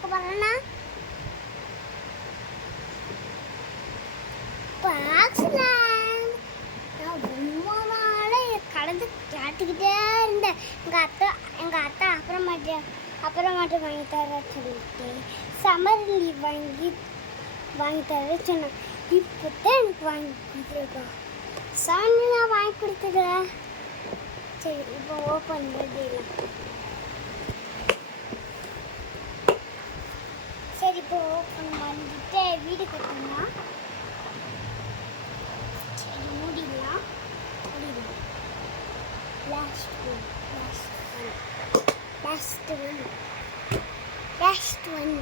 பார்க்க போறேன்னா பார்க்கலாம். நான் ரொம்ப நாளாக கடந்து கேட்டுக்கிட்டே இருந்தேன். எங்கள் அத்தா அப்புறமாட்டு வாங்கி தர சொல்லிட்டு சம்மர் லீவ் வாங்கி தர சொன்னேன். இப்போ தான் எனக்கு வாங்கி கொடுத்துருக்கா. சாமியா வாங்கி கொடுத்தது. சரி, இப்போ ஓப்பன் பண்ணிடலாம். சரி, இப்போ ஓப்பன் பண்ணிட்டு வீடு கட்டணும். சரி, மூடிடலாம். Last one. Last one.